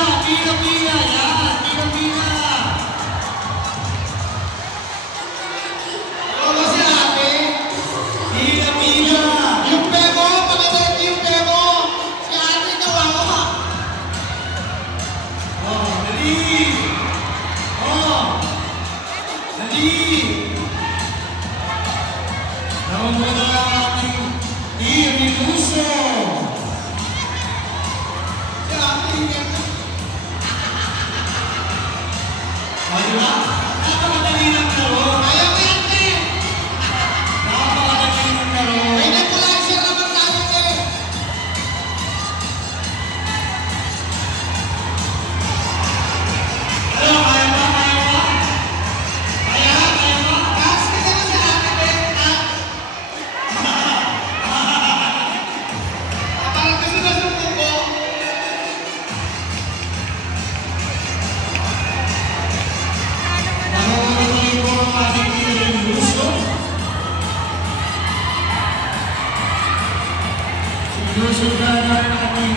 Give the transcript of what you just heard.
Pila-pila, yan, pila-pila. Ano si ate? Pila-pila. Yung pemo, pagkabalik yung pemo. Si ate nawawa. Oh, dali. Oh, dali. Tawag mo na ang ating Irinuso. Si ate yung diba? Napakadali ng laro. Ayaw mo yan, eh! Napakadali ng laro. May nebulizer naman tayo, eh! Ano? Kaya ba? Kaya ba? Kaya? Kaya ba? Tapos kasi mo sa akin, eh! Parang kasi nasumbong ko. Sinusundan na rin ang ating